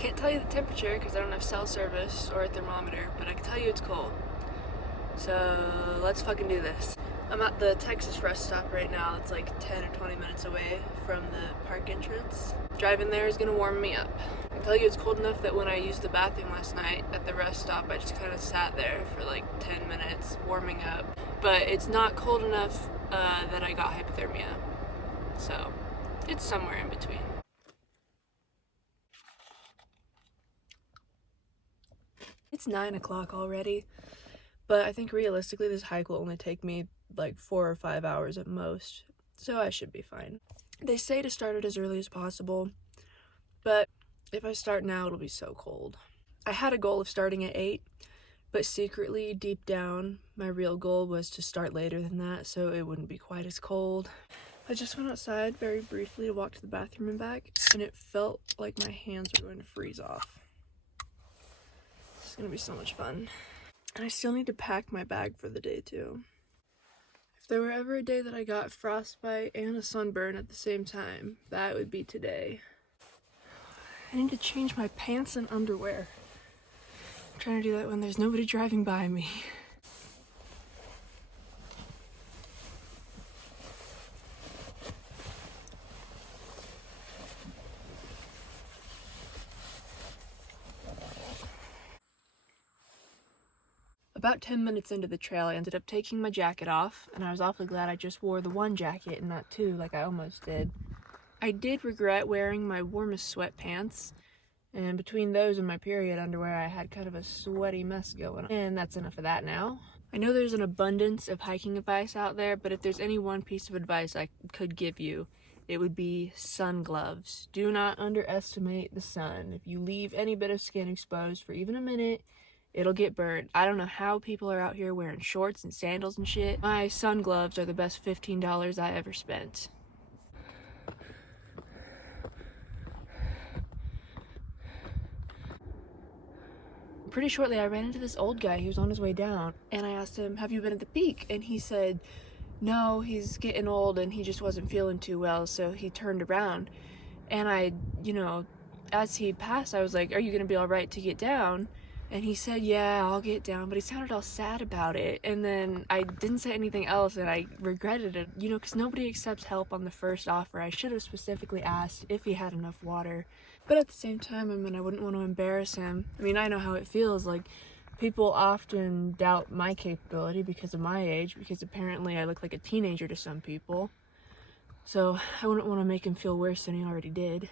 Can't tell you the temperature because I don't have cell service or a thermometer, but I can tell you it's cold. So let's fucking do this. I'm at the Texas rest stop right now. It's like 10 or 20 minutes away from the park entrance. Driving there is gonna warm me up. I can tell you it's cold enough that when I used the bathroom last night at the rest stop, I just kind of sat there for like 10 minutes warming up. But it's not cold enough that I got hypothermia. So it's somewhere in between. It's 9 o'clock already, but I think realistically this hike will only take me like 4 or 5 hours at most, so I should be fine. They say to start it as early as possible, but if I start now, it'll be so cold. I had a goal of starting at 8, but secretly, deep down, my real goal was to start later than that, so it wouldn't be quite as cold. I just went outside very briefly to walk to the bathroom and back, and it felt like my hands were going to freeze off. It's gonna be so much fun. And I still need to pack my bag for the day too. If there were ever a day that I got frostbite and a sunburn at the same time, that would be today. I need to change my pants and underwear. I'm trying to do that when there's nobody driving by me. About 10 minutes into the trail, I ended up taking my jacket off, and I was awfully glad I just wore the one jacket and not two like I almost did. I did regret wearing my warmest sweatpants, and between those and my period underwear, I had kind of a sweaty mess going on. And that's enough of that now. I know there's an abundance of hiking advice out there, but if there's any one piece of advice I could give you, it would be sun gloves. Do not underestimate the sun. If you leave any bit of skin exposed for even a minute, it'll get burnt. I don't know how people are out here wearing shorts and sandals and shit. My sun gloves are the best $15 I ever spent. Pretty shortly, I ran into this old guy. He was on his way down, and I asked him, "Have you been at the peak?" And he said, "No, he's getting old and he just wasn't feeling too well," so he turned around. And I, as he passed, I was like, "Are you gonna be all right to get down?" And he said, "Yeah, I'll get down," but he sounded all sad about it. And then I didn't say anything else, and I regretted it, because nobody accepts help on the first offer. I should have specifically asked if he had enough water. But at the same time, I wouldn't want to embarrass him. I know how it feels. Like, people often doubt my capability because of my age, because apparently I look like a teenager to some people. So I wouldn't want to make him feel worse than he already did.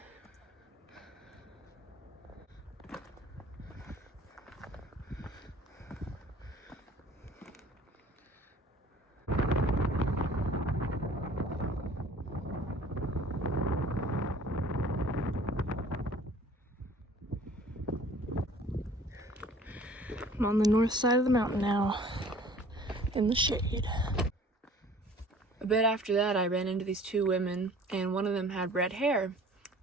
I'm on the north side of the mountain now, in the shade. A bit after that, I ran into these two women, and one of them had red hair.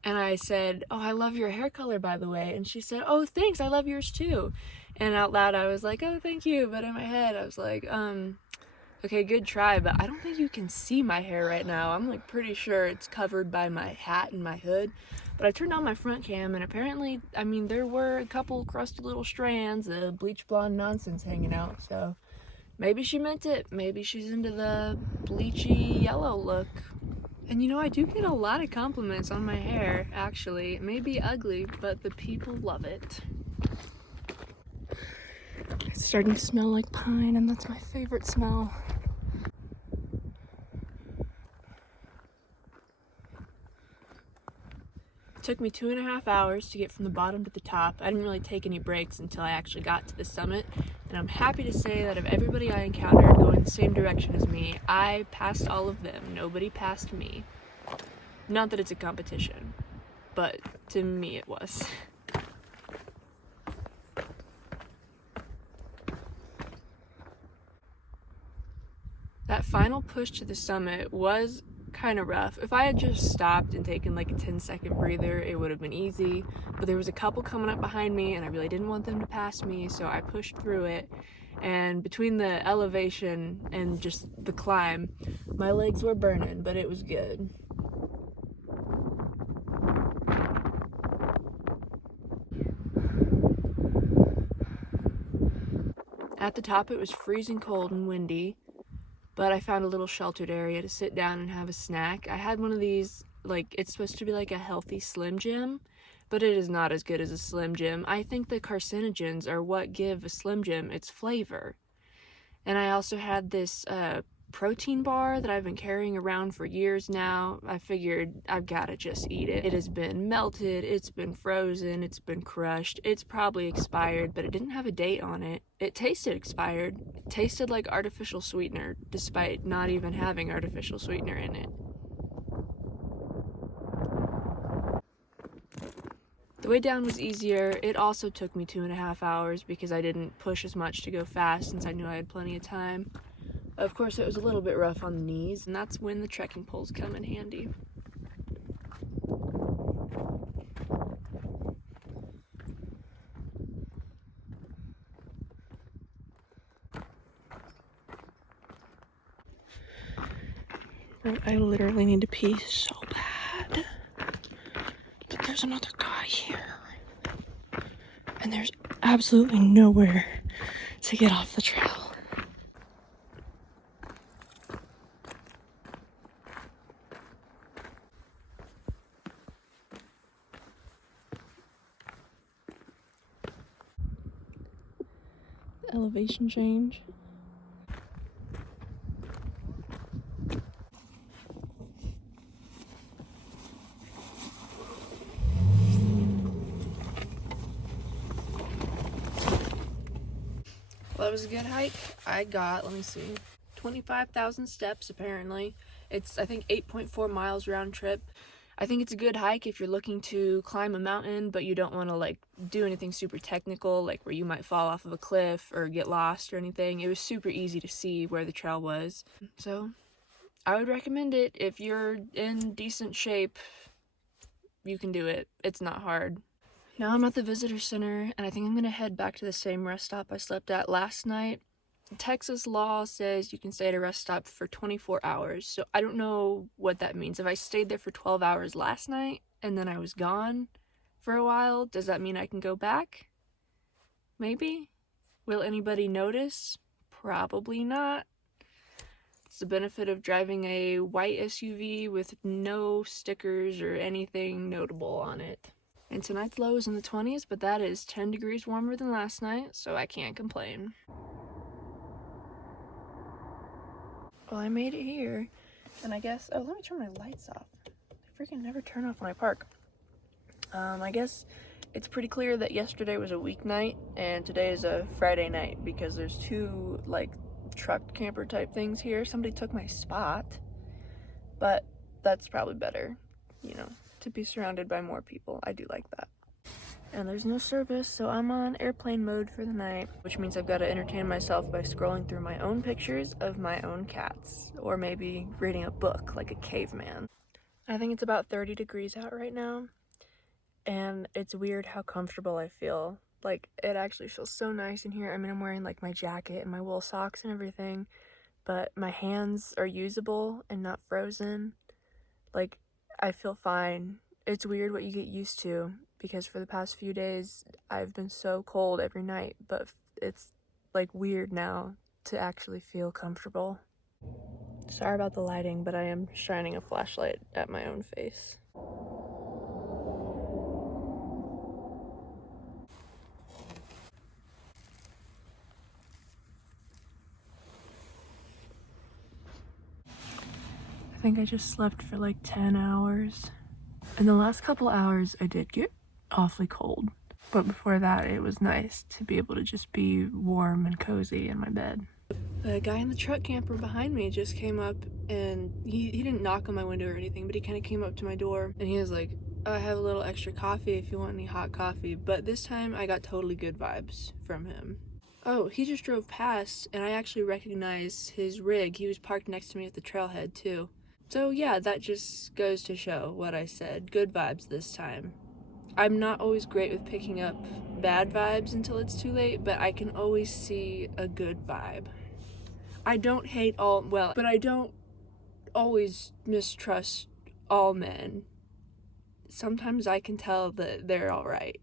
And I said, "Oh, I love your hair color, by the way." And she said, "Oh, thanks, I love yours too." And out loud, I was like, "Oh, thank you." But in my head, I was like, okay, good try, but I don't think you can see my hair right now. I'm like pretty sure it's covered by my hat and my hood. But I turned on my front cam, and apparently, there were a couple crusty little strands of bleach blonde nonsense hanging out, so maybe she meant it. Maybe she's into the bleachy yellow look. And I do get a lot of compliments on my hair, actually. It may be ugly, but the people love it. It's starting to smell like pine, and that's my favorite smell. It took me 2.5 hours to get from the bottom to the top. I didn't really take any breaks until I actually got to the summit, and I'm happy to say that of everybody I encountered going the same direction as me, I passed all of them. Nobody passed me. Not that it's a competition, but to me it was. That final push to the summit was kind of rough. If I had just stopped and taken like a 10-second breather, it would have been easy, but there was a couple coming up behind me and I really didn't want them to pass me, so I pushed through it. And between the elevation and just the climb, my legs were burning, but it was good. At the top it was freezing cold and windy, but I found a little sheltered area to sit down and have a snack. I had one of these, like, it's supposed to be like a healthy Slim Jim, but it is not as good as a Slim Jim. I think the carcinogens are what give a Slim Jim its flavor. And I also had this protein bar that I've been carrying around for years now. I figured I've got to just eat it. It has been melted, it's been frozen, it's been crushed. It's probably expired, but it didn't have a date on it. It tasted expired. It tasted like artificial sweetener, despite not even having artificial sweetener in it. The way down was easier. It also took me 2.5 hours because I didn't push as much to go fast since I knew I had plenty of time. Of course, it was a little bit rough on the knees, and that's when the trekking poles come in handy. I literally need to pee so bad. But there's another guy here. And there's absolutely nowhere to get off the trail. Elevation change. Well, that was a good hike. I got, let me see, 25,000 steps apparently. It's, I think, 8.4 miles round trip. I think it's a good hike if you're looking to climb a mountain, but you don't want to like do anything super technical, like where you might fall off of a cliff or get lost or anything. It was super easy to see where the trail was. So I would recommend it. If you're in decent shape, you can do it. It's not hard. Now I'm at the visitor center, and I think I'm going to head back to the same rest stop I slept at last night. Texas law says you can stay at a rest stop for 24 hours, so I don't know what that means. If I stayed there for 12 hours last night, and then I was gone for a while, does that mean I can go back? Maybe? Will anybody notice? Probably not. It's the benefit of driving a white SUV with no stickers or anything notable on it. And tonight's low is in the 20s, but that is 10 degrees warmer than last night, so I can't complain. Well, I made it here, and I guess, oh, let me turn my lights off. They freaking never turn off when I park. I guess it's pretty clear that yesterday was a weeknight, and today is a Friday night, because there's two, like, truck camper type things here. Somebody took my spot, but that's probably better, you know, to be surrounded by more people. I do like that. And there's no service, so I'm on airplane mode for the night, which means I've got to entertain myself by scrolling through my own pictures of my own cats, or maybe reading a book like a caveman. I think it's about 30 degrees out right now, and it's weird how comfortable I feel. Like, it actually feels so nice in here. I mean, I'm wearing like my jacket and my wool socks and everything, but my hands are usable and not frozen. Like, I feel fine. It's weird what you get used to, because for the past few days I've been so cold every night, but it's like weird now to actually feel comfortable. Sorry about the lighting, but I am shining a flashlight at my own face. I think I just slept for like 10 hours. In the last couple hours I did get awfully cold, but before that it was nice to be able to just be warm and cozy in my bed. The guy in the truck camper behind me just came up, and he didn't knock on my window or anything, but he kind of came up to my door and he was like, oh, I have a little extra coffee if you want any hot coffee. But this time I got totally good vibes from him. Oh, he just drove past and I actually recognized his rig. He was parked next to me at the trailhead too. So yeah, that just goes to show what I said. Good vibes this time. I'm not always great with picking up bad vibes until it's too late, but I can always see a good vibe. I don't hate all, well, but I don't always mistrust all men. Sometimes I can tell that they're alright.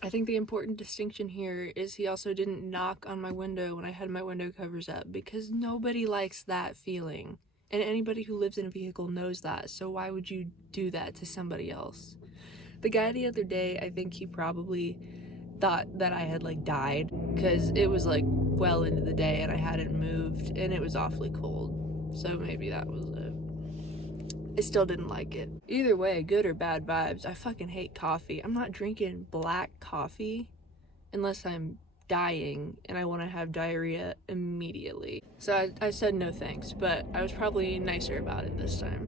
I think the important distinction here is he also didn't knock on my window when I had my window covers up, because nobody likes that feeling. And anybody who lives in a vehicle knows that, so why would you do that to somebody else? The guy the other day, I think he probably thought that I had like died, because it was like well into the day and I hadn't moved and it was awfully cold. So maybe that was it. I still didn't like it. Either way, good or bad vibes. I fucking hate coffee. I'm not drinking black coffee unless I'm dying and I want to have diarrhea immediately. So I said no thanks, but I was probably nicer about it this time.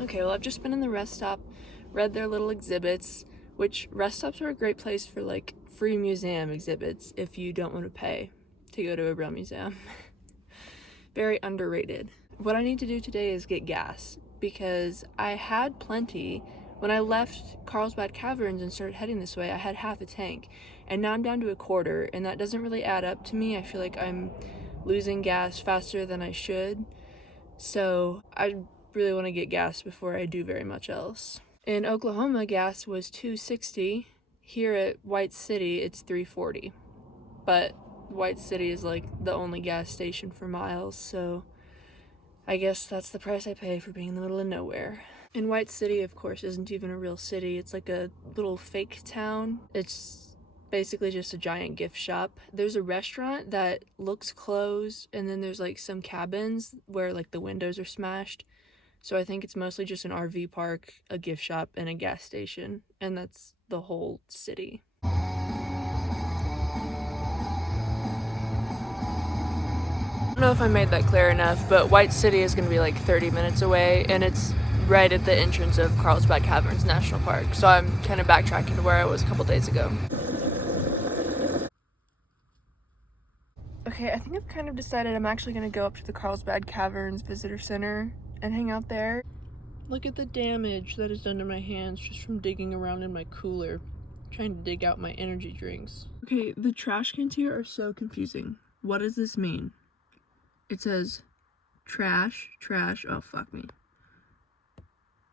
Okay, well, I've just been in the rest stop, read their little exhibits, which rest stops are a great place for like free museum exhibits if you don't want to pay to go to a real museum. Very underrated. What I need to do today is get gas, because I had plenty. When I left Carlsbad Caverns and started heading this way, I had half a tank, and now I'm down to a quarter, and that doesn't really add up to me. I feel like I'm losing gas faster than I should, so I really want to get gas before I do very much else. In Oklahoma, gas was $2.60. Here at White City, it's $3.40. But White City is like the only gas station for miles, so I guess that's the price I pay for being in the middle of nowhere. And White City, of course, isn't even a real city. It's like a little fake town. It's basically just a giant gift shop. There's a restaurant that looks closed, and then there's like some cabins where like the windows are smashed. So I think it's mostly just an RV park, a gift shop, and a gas station, and that's the whole city. I don't know if I made that clear enough, but White City is going to be like 30 minutes away, and it's right at the entrance of Carlsbad Caverns National Park, so I'm kind of backtracking to where I was a couple days ago. Okay, I think I've kind of decided I'm actually going to go up to the Carlsbad Caverns Visitor Center and hang out there. Look at the damage that is done to my hands just from digging around in my cooler, trying to dig out my energy drinks. Okay, the trash cans here are so confusing. What does this mean? It says trash, oh fuck me.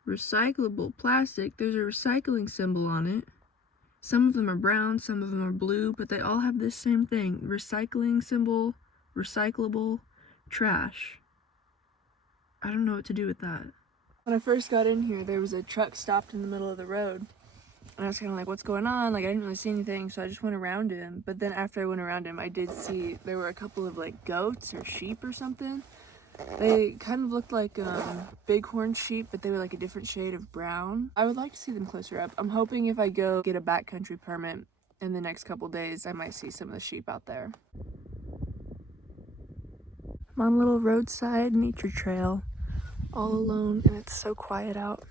Recyclable plastic, there's a recycling symbol on it. Some of them are brown, some of them are blue, but they all have this same thing. Recycling symbol, recyclable, trash. I don't know what to do with that. When I first got in here, there was a truck stopped in the middle of the road. And I was kind of like, what's going on? Like, I didn't really see anything, so I just went around him. But then after I went around him, I did see there were a couple of, like, goats or sheep or something. They kind of looked like bighorn sheep, but they were, like, a different shade of brown. I would like to see them closer up. I'm hoping if I go get a backcountry permit in the next couple days, I might see some of the sheep out there. I'm on a little roadside nature trail, all alone, and it's so quiet out.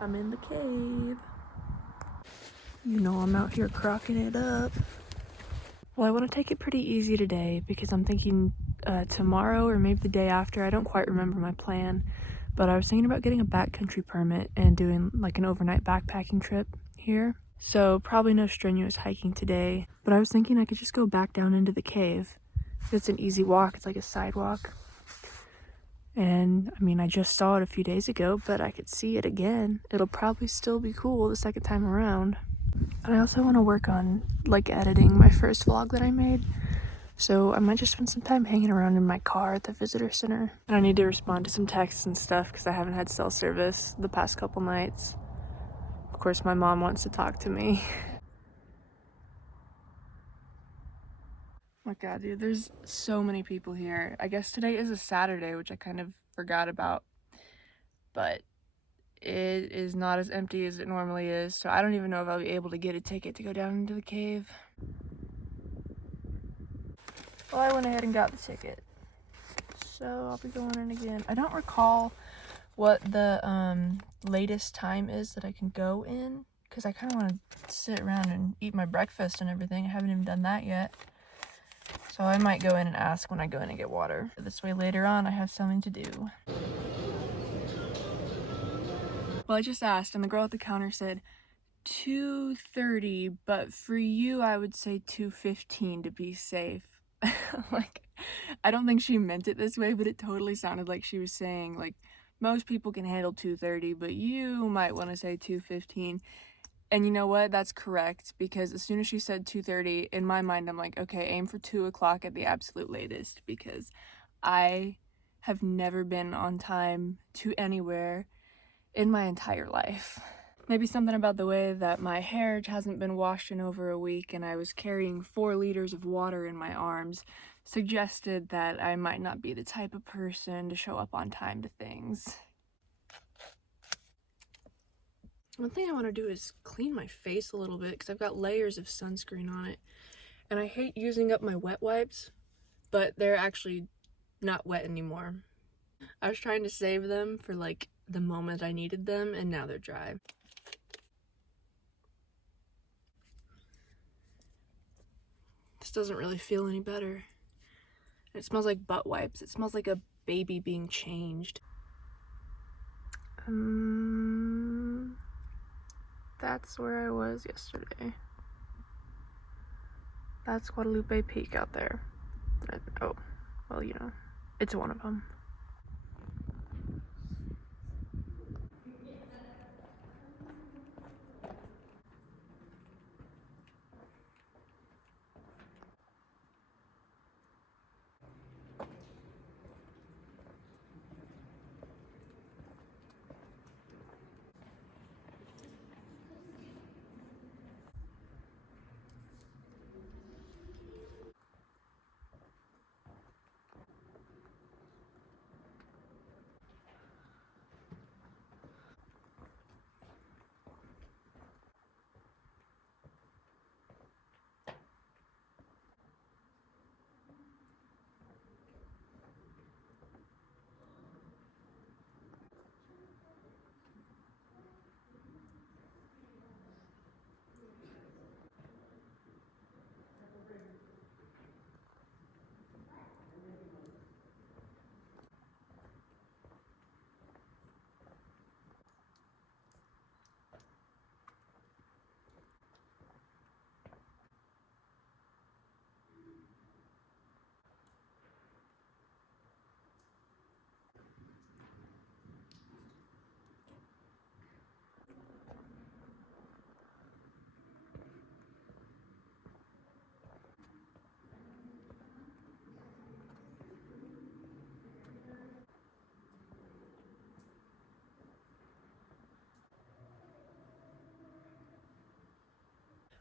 I'm in the cave. You know I'm out here crocking it up. Well, I want to take it pretty easy today because I'm thinking tomorrow or maybe the day after. I don't quite remember my plan, but I was thinking about getting a backcountry permit and doing like an overnight backpacking trip here. So probably no strenuous hiking today, but I was thinking I could just go back down into the cave. It's an easy walk. It's like a sidewalk. And I mean, I just saw it a few days ago, but I could see it again. It'll probably still be cool the second time around. And I also want to work on like editing my first vlog that I made. So I might just spend some time hanging around in my car at the visitor center. And I need to respond to some texts and stuff because I haven't had cell service the past couple nights. Of course, my mom wants to talk to me. Oh my god, dude, there's so many people here. I guess today is a Saturday, which I kind of forgot about. But it is not as empty as it normally is, so I don't even know if I'll be able to get a ticket to go down into the cave. Well, I went ahead and got the ticket, so I'll be going in again. I don't recall what the latest time is that I can go in, because I kind of want to sit around and eat my breakfast and everything. I haven't even done that yet. So I might go in and ask when I go in and get water. This way later on I have something to do. Well, I just asked, and the girl at the counter said 2:30, but for you I would say 2:15 to be safe. Like, I don't think she meant it this way, but it totally sounded like she was saying, like, most people can handle 2:30, but you might want to say 2:15. And you know what? That's correct, because as soon as she said 2:30, in my mind, I'm like, okay, aim for 2 o'clock at the absolute latest, because I have never been on time to anywhere in my entire life. Maybe something about the way that my hair hasn't been washed in over a week and I was carrying 4 liters of water in my arms suggested that I might not be the type of person to show up on time to things. One thing I want to do is clean my face a little bit because I've got layers of sunscreen on it. And I hate using up my wet wipes, but they're actually not wet anymore. I was trying to save them for like the moment I needed them, and now they're dry. This doesn't really feel any better. It smells like butt wipes. It smells like a baby being changed. That's where I was yesterday. That's Guadalupe Peak out there. Oh, well, you know, it's one of them.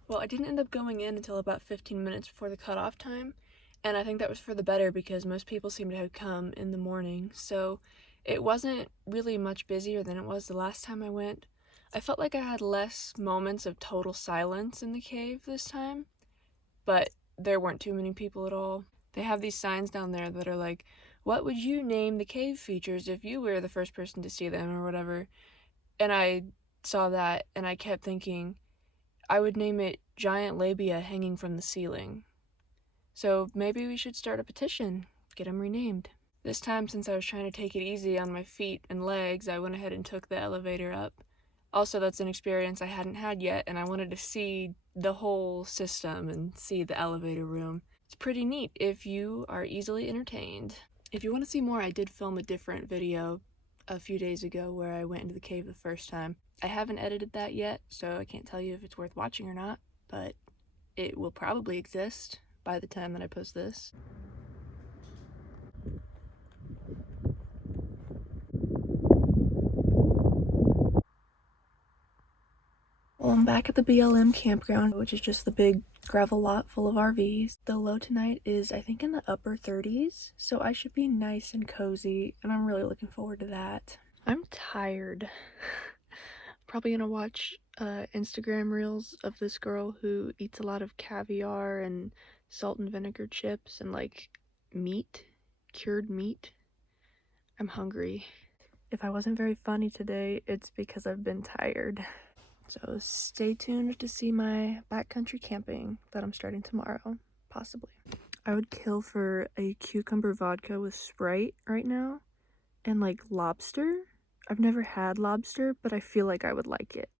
Well, I didn't end up going in until about 15 minutes before the cutoff time, and I think that was for the better because most people seem to have come in the morning, so it wasn't really much busier than it was the last time I went. I felt like I had less moments of total silence in the cave this time, but there weren't too many people at all. They have these signs down there that are like, what would you name the cave features if you were the first person to see them or whatever? And I saw that and I kept thinking, I would name it giant labia hanging from the ceiling. So maybe we should start a petition, get them renamed. This time, since I was trying to take it easy on my feet and legs, I went ahead and took the elevator up. Also, that's an experience I hadn't had yet, and I wanted to see the whole system and see the elevator room. It's pretty neat if you are easily entertained. If you want to see more, I did film a different video a few days ago where I went into the cave the first time. I haven't edited that yet, so I can't tell you if it's worth watching or not, but it will probably exist by the time that I post this. Well, I'm back at the BLM campground, which is just the big gravel lot full of RVs. The low tonight is, I think, in the upper 30s, so I should be nice and cozy, and I'm really looking forward to that. I'm tired. Probably gonna watch Instagram reels of this girl who eats a lot of caviar and salt and vinegar chips and like meat, cured meat. I'm hungry. If I wasn't very funny today, it's because I've been tired. So stay tuned to see my backcountry camping that I'm starting tomorrow, possibly. I would kill for a cucumber vodka with Sprite right now and like lobster. I've never had lobster, but I feel like I would like it.